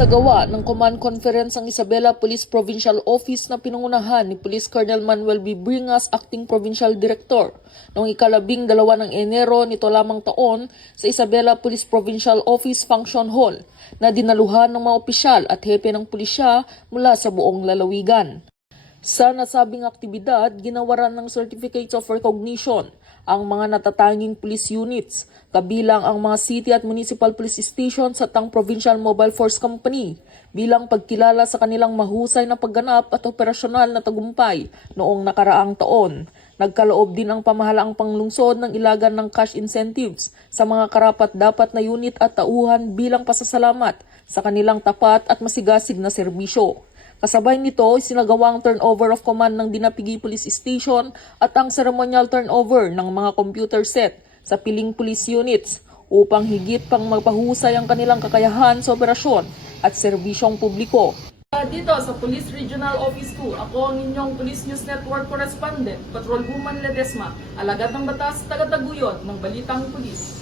Isinasagawa ng command conference ang Isabela Police Provincial Office na pinangunahan ni Police Colonel Manuel B. Bringas, Acting Provincial Director, noong ika-12 ng Enero nito lamang taon sa Isabela Police Provincial Office Function Hall na dinaluhan ng mga opisyal at hepe ng pulisya mula sa buong lalawigan. Sa nasabing aktibidad, ginawaran ng Certificates of Recognition ang mga natatanging police units, kabilang ang mga city at municipal police stations at ang Provincial Mobile Force Company bilang pagkilala sa kanilang mahusay na pagganap at operasyonal na tagumpay noong nakaraang taon. Nagkaloob din ang pamahalaang panglungsod ng ilagan ng cash incentives sa mga karapat-dapat na unit at tauhan bilang pasasalamat sa kanilang tapat at masigasig na serbisyo. Kasabay nito, isinagawang turnover of command ng Dinapigi Police Station at ang ceremonial turnover ng mga computer set sa piling police units upang higit pang magpahusay ang kanilang kakayahan sa operasyon at serbisyong publiko. Dito sa Police Regional Office 2, ako ang inyong Police News Network Correspondent, Patrolwoman Ledesma, alagad ng batas, taga-taguyod ng Balitang Pulis.